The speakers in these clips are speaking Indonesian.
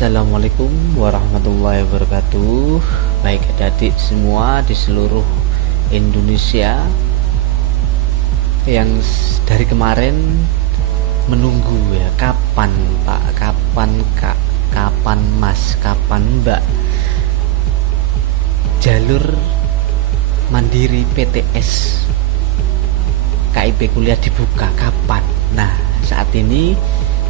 Assalamualaikum warahmatullahi wabarakatuh. Baik adik-adik semua di seluruh Indonesia yang dari kemarin menunggu ya, kapan Pak, kapan Kak, kapan Mas, kapan Mbak jalur mandiri PTS KIP kuliah dibuka kapan. Nah, saat ini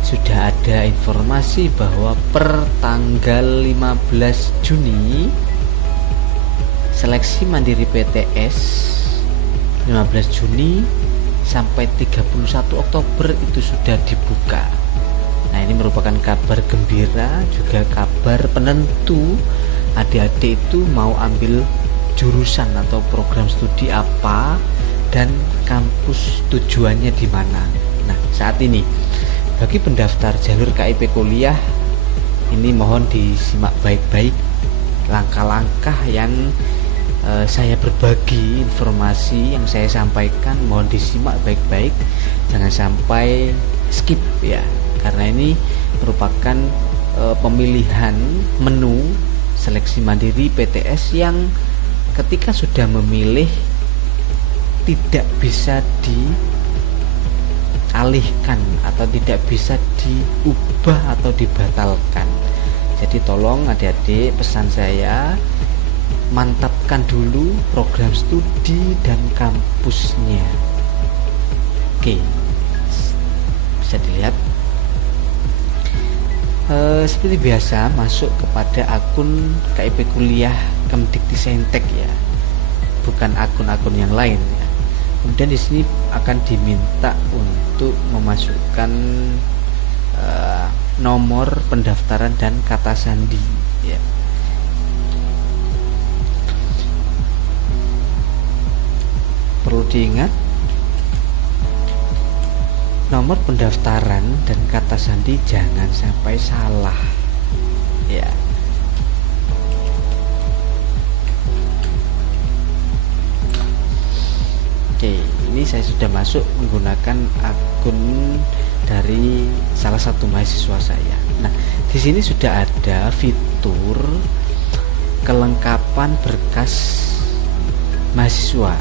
sudah ada informasi bahwa per tanggal 15 Juni seleksi mandiri PTS 15 Juni sampai 31 Oktober itu sudah dibuka. Nah, ini merupakan kabar gembira, juga kabar penentu adik-adik itu mau ambil jurusan atau program studi apa dan kampus tujuannya di mana. Nah, saat ini bagi pendaftar jalur KIP kuliah ini mohon disimak baik-baik langkah-langkah yang saya berbagi, informasi yang saya sampaikan mohon disimak baik-baik, jangan sampai skip ya, karena ini merupakan pemilihan menu seleksi mandiri PTS yang ketika sudah memilih tidak bisa dialihkan atau tidak bisa diubah atau dibatalkan. Jadi tolong adik-adik, pesan saya, mantapkan dulu program studi dan kampusnya. Oke, bisa dilihat seperti biasa, masuk kepada akun KIP kuliah Kemdiktisaintek ya, bukan akun-akun yang lain ya. Kemudian di sini akan diminta untuk memasukkan nomor pendaftaran dan kata sandi ya. Perlu diingat, nomor pendaftaran dan kata sandi jangan sampai salah ya. Oke, ini saya sudah masuk menggunakan akun dari salah satu mahasiswa saya. Nah, di sini sudah ada fitur kelengkapan berkas mahasiswa.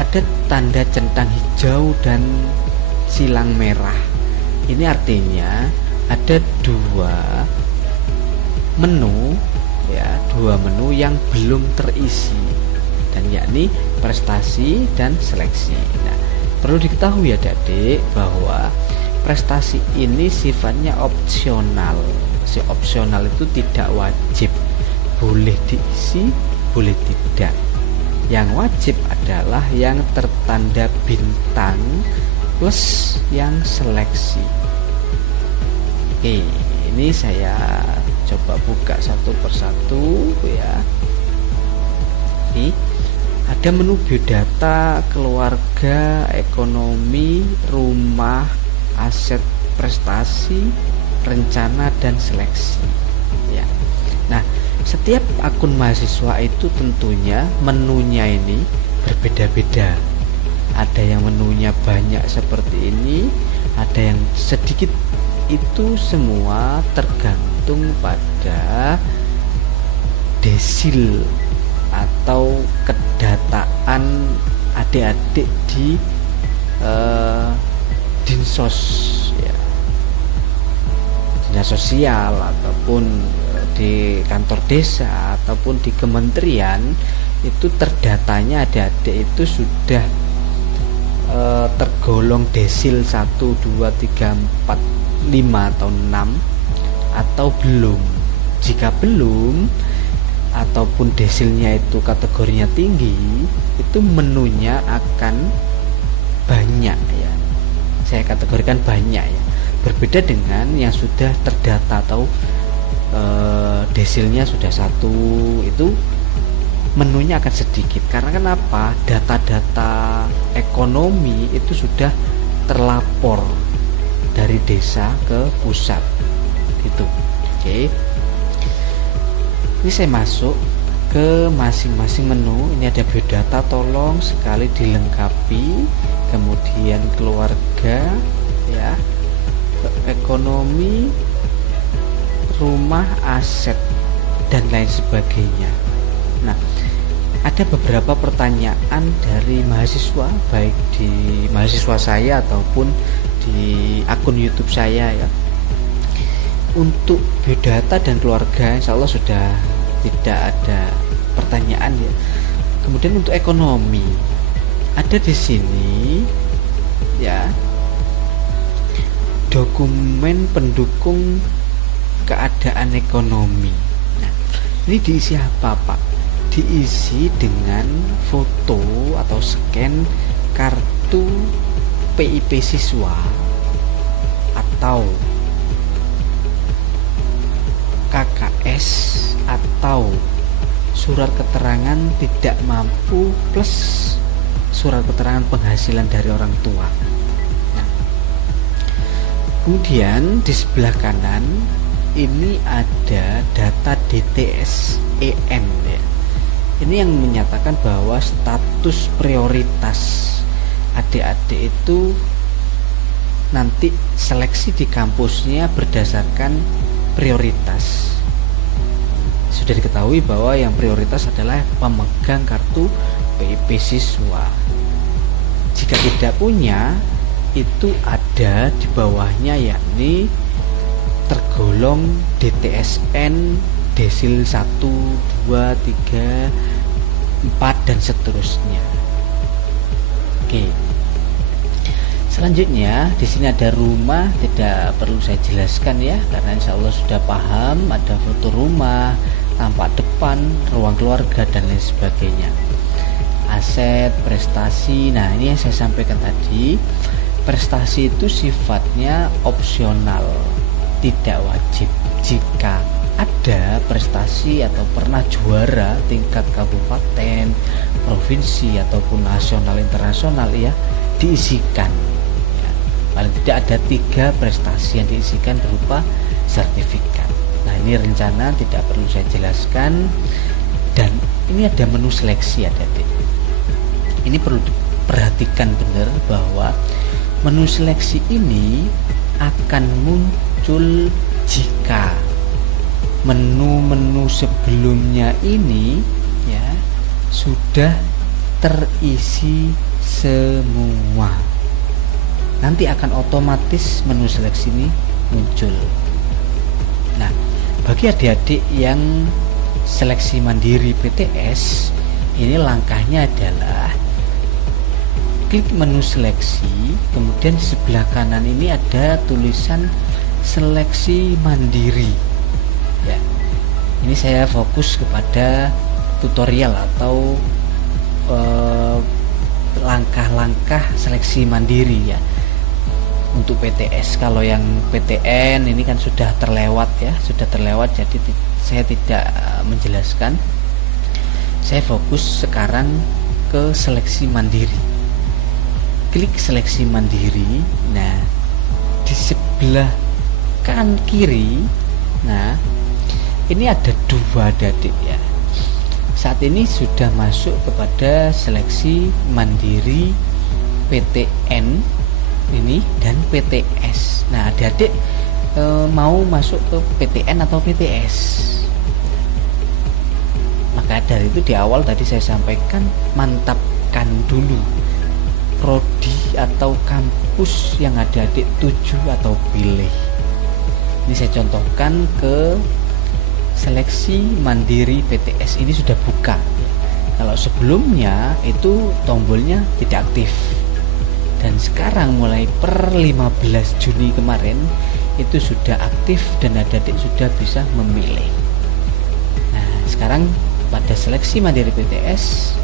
Ada tanda centang hijau dan silang merah. Ini artinya ada dua menu ya, dua menu yang belum terisi, dan yakni prestasi dan seleksi. Nah, perlu diketahui ya adik-adik bahwa prestasi ini sifatnya opsional. Si opsional itu tidak wajib, boleh diisi, boleh tidak. Yang wajib adalah yang tertanda bintang plus yang seleksi. Oke, ini saya coba buka satu persatu ya. Ini ada menu biodata, keluarga, ekonomi, rumah, aset, prestasi, rencana, dan seleksi ya. Nah, setiap akun mahasiswa itu tentunya menunya ini berbeda-beda. Ada yang menunya banyak seperti ini, ada yang sedikit. Itu semua tergantung pada desil atau kedataan adik-adik di dinsos ya, dinas sosial ataupun di kantor desa ataupun di kementerian. Itu terdatanya adik-adik itu sudah tergolong desil 1, 2, 3, 4, 5 atau 6 atau belum. Jika belum ataupun desilnya itu kategorinya tinggi, itu menunya akan banyak ya. Saya kategorikan banyak ya. Berbeda dengan yang sudah terdata atau desilnya sudah 1, itu menunya akan sedikit. Karena kenapa? Data-data ekonomi itu sudah terlapor dari desa ke pusat gitu. Oke. Ini saya masuk ke masing-masing menu. Ini ada biodata, tolong sekali dilengkapi. Kemudian keluarga ya, ekonomi, rumah, aset, dan lain sebagainya. Nah, ada beberapa pertanyaan dari mahasiswa, baik di mahasiswa saya ataupun di akun YouTube saya ya. Untuk biodata dan keluarga, insya Allah sudah tidak ada pertanyaan ya. Kemudian untuk ekonomi, ada di sini ya dokumen pendukung keadaan ekonomi. Nah, ini diisi apa Pak? Diisi dengan foto atau scan kartu PIP siswa atau KKS atau surat keterangan tidak mampu plus surat keterangan penghasilan dari orang tua. Nah, kemudian di sebelah kanan ini ada data DTS-EN ya. Ini yang menyatakan bahwa status prioritas adik-adik itu nanti seleksi di kampusnya berdasarkan prioritas. Sudah diketahui bahwa yang prioritas adalah pemegang kartu PIP siswa. Jika tidak punya, itu ada di bawahnya, yakni tergolong DTSN desil 1, 2, 3, 4 dan seterusnya. Oke. Selanjutnya di sini ada rumah, tidak perlu saya jelaskan ya, karena insya Allah sudah paham. Ada foto rumah, tampak depan, ruang keluarga dan lain sebagainya. Aset, prestasi. Nah, ini yang saya sampaikan tadi, prestasi itu sifatnya opsional, tidak wajib. Jika ada prestasi atau pernah juara tingkat kabupaten, provinsi ataupun nasional internasional ya, diisikan. Ya, paling tidak ada 3 prestasi yang diisikan berupa sertifikat. Nah, ini rencana tidak perlu saya jelaskan. Dan ini ada menu seleksi adik-adik. Ini perlu diperhatikan benar bahwa menu seleksi ini akan muncul jika menu-menu sebelumnya ini ya sudah terisi semua. Nanti akan otomatis menu seleksi ini muncul. Nah, bagi adik-adik yang seleksi mandiri PTS, ini langkahnya adalah klik menu seleksi, kemudian di sebelah kanan ini ada tulisan seleksi mandiri. Ya, ini saya fokus kepada tutorial atau langkah-langkah seleksi mandiri ya untuk PTS. Kalau yang PTN ini kan sudah terlewat ya, jadi saya tidak menjelaskan. Saya fokus sekarang ke seleksi mandiri. Klik seleksi mandiri. Nah, di sebelah kanan kiri, nah ini ada 2 adik ya. Saat ini sudah masuk kepada seleksi mandiri PTN ini dan PTS. Nah, adik-adik mau masuk ke PTN atau PTS. Maka dari itu di awal tadi saya sampaikan, mantapkan dulu prodi atau kampus yang adik-adik tuju atau pilih. Ini saya contohkan ke seleksi mandiri PTS, ini sudah buka. Kalau sebelumnya itu tombolnya tidak aktif, dan sekarang mulai per 15 Juni kemarin itu sudah aktif dan adik-adik sudah bisa memilih. Nah, sekarang pada seleksi mandiri PTS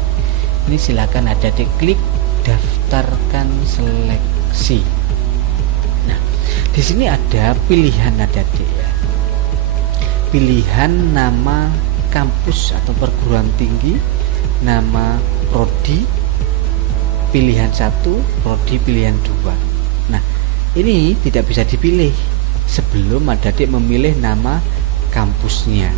ini silakan adik-adik klik daftarkan seleksi. Nah, di sini ada pilihan adik-adik ya. Pilihan nama kampus atau perguruan tinggi, nama prodi, pilihan 1, prodi pilihan 2. Nah, ini tidak bisa dipilih sebelum adik-adik memilih nama kampusnya.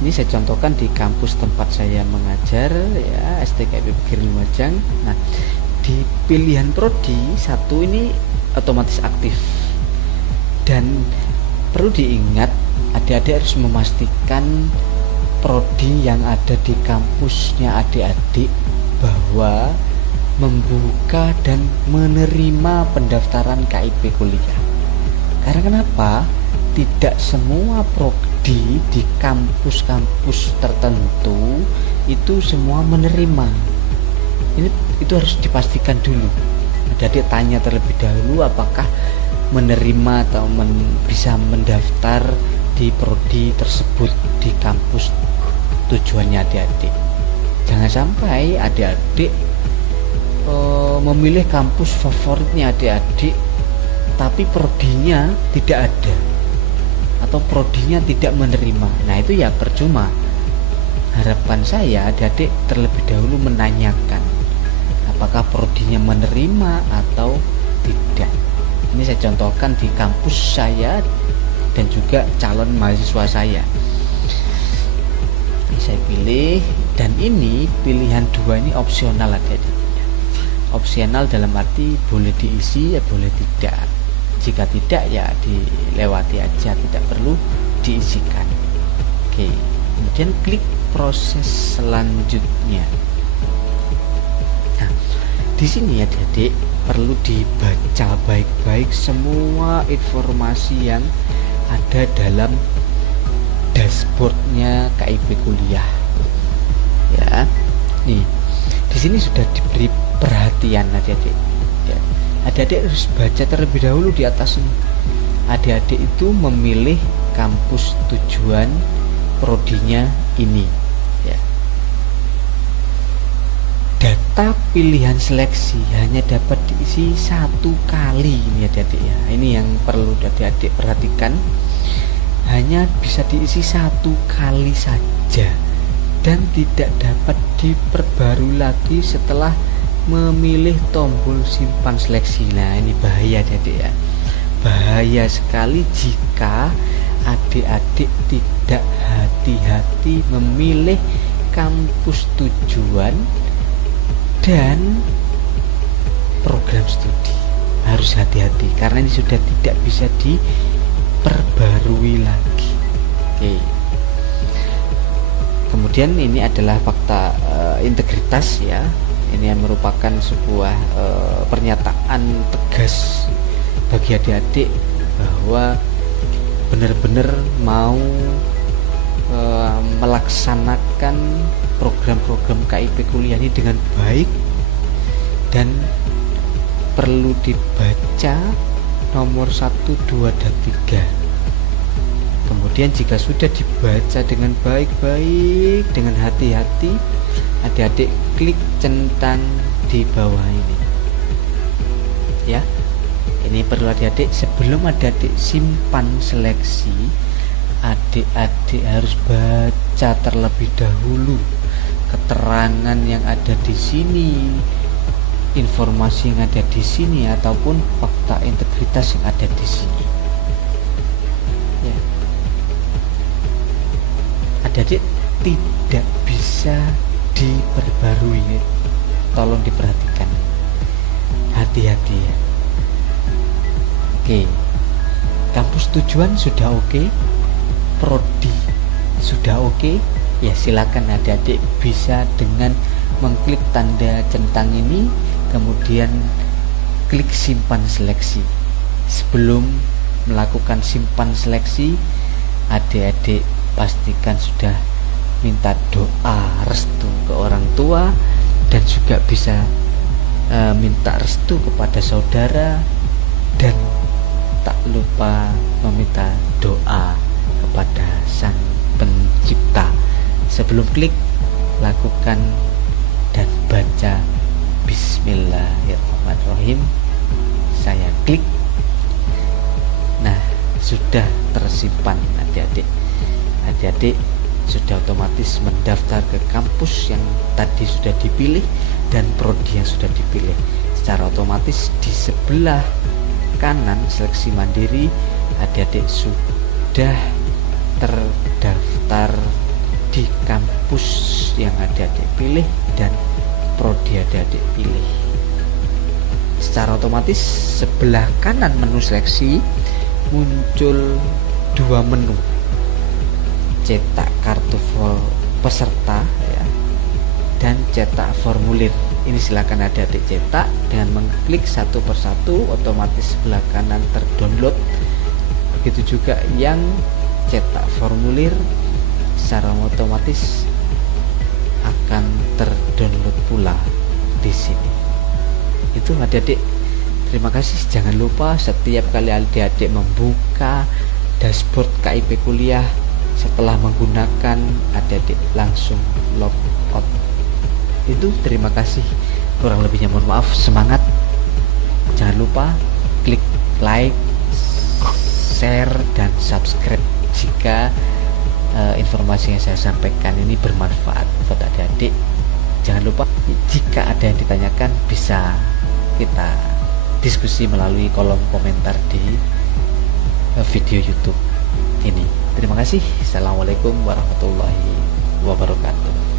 Ini saya contohkan di kampus tempat saya mengajar ya, STKIP Pegiri Lumajang. Nah, di pilihan prodi 1 ini otomatis aktif, dan Perlu diingat, adik-adik harus memastikan prodi yang ada di kampusnya adik-adik bahwa membuka dan menerima pendaftaran KIP kuliah. Karena kenapa? Tidak semua prodi di kampus-kampus tertentu itu semua menerima. Itu harus dipastikan dulu. Jadi tanya terlebih dahulu apakah menerima atau bisa mendaftar di prodi tersebut di kampus tujuannya adik-adik. Jangan sampai adik-adik memilih kampus favoritnya adik-adik tapi prodinya tidak ada atau prodinya tidak menerima. Nah itu ya percuma. Harapan saya adik-adik terlebih dahulu menanyakan apakah prodinya menerima atau tidak. Ini saya contohkan di kampus saya dan juga calon mahasiswa saya. Ini saya pilih, dan ini pilihan 2 ini opsional adik-adik. Opsional dalam arti boleh diisi ya boleh tidak. Jika tidak ya dilewati aja, tidak perlu diisikan. Oke, kemudian klik proses selanjutnya. Nah, di sini adik-adik perlu dibaca baik-baik semua informasi yang ada dalam dashboardnya KIP kuliah. Ya, nih di sini sudah diberi perhatian adik-adik. Ya, adik-adik harus baca terlebih dahulu di atas ini. Adik-adik itu memilih kampus tujuan prodinya ini. Ya. Data pilihan seleksi hanya dapat diisi 1 kali ini adik-adik ya. Ini yang perlu adik-adik perhatikan. Hanya bisa diisi 1 kali saja dan tidak dapat diperbarui lagi setelah memilih tombol simpan seleksi. Nah ini bahaya adik-adik ya, bahaya sekali jika adik-adik tidak hati-hati memilih kampus tujuan dan program studi. Harus hati-hati karena ini sudah tidak bisa diperbarui lagi. Oke. Kemudian ini adalah fakta integritas ya. Ini yang merupakan sebuah pernyataan tegas bagi adik-adik bahwa benar-benar mau melaksanakan program-program KIP kuliah ini dengan baik, dan perlu dibaca nomor 1, 2, dan 3. Kemudian jika sudah dibaca dengan baik-baik, dengan hati-hati, adik-adik klik centang di bawah ini ya. Ini perlu adik-adik, sebelum adik-adik simpan seleksi, adik-adik harus baca terlebih dahulu keterangan yang ada di sini, informasi yang ada di sini, ataupun fakta integritas yang ada di sini ya. Adik-adik tidak bisa diperbarui, tolong diperhatikan, hati-hati ya. Oke, kampus tujuan sudah oke, prodi sudah oke, ya silakan adik-adik bisa dengan mengklik tanda centang ini, kemudian klik simpan seleksi. Sebelum melakukan simpan seleksi, adik-adik pastikan sudah minta doa restu ke orang tua, dan juga bisa minta restu kepada saudara, dan tak lupa meminta doa kepada Sang Pencipta. Sebelum klik, lakukan dan baca Bismillahirrahmanirrahim. Saya klik. Nah, sudah tersimpan adik-adik. Adik-adik sudah otomatis mendaftar ke kampus yang tadi sudah dipilih dan prodi yang sudah dipilih. Secara otomatis di sebelah kanan seleksi mandiri, adik-adik sudah terdaftar di kampus yang adik-adik pilih dan prodi adik-adik pilih. Secara otomatis sebelah kanan menu seleksi muncul dua menu, cetak kartu peserta ya, dan cetak formulir. Ini silakan adik-adik cetak dengan mengklik satu persatu, otomatis sebelah kanan terdownload. Begitu juga yang cetak formulir secara otomatis akan terdownload pula di sini. Itu adik-adik. Terima kasih. Jangan lupa setiap kali adik-adik membuka dashboard KIP kuliah setelah menggunakan, adik-adik langsung log out. Itu terima kasih. Kurang lebihnya mohon maaf. Semangat. Jangan lupa klik like, share, dan subscribe jika informasi yang saya sampaikan ini bermanfaat buat adik-adik. Jangan lupa jika ada yang ditanyakan bisa kita diskusi melalui kolom komentar di video YouTube ini. Terima kasih. Assalamualaikum warahmatullahi wabarakatuh.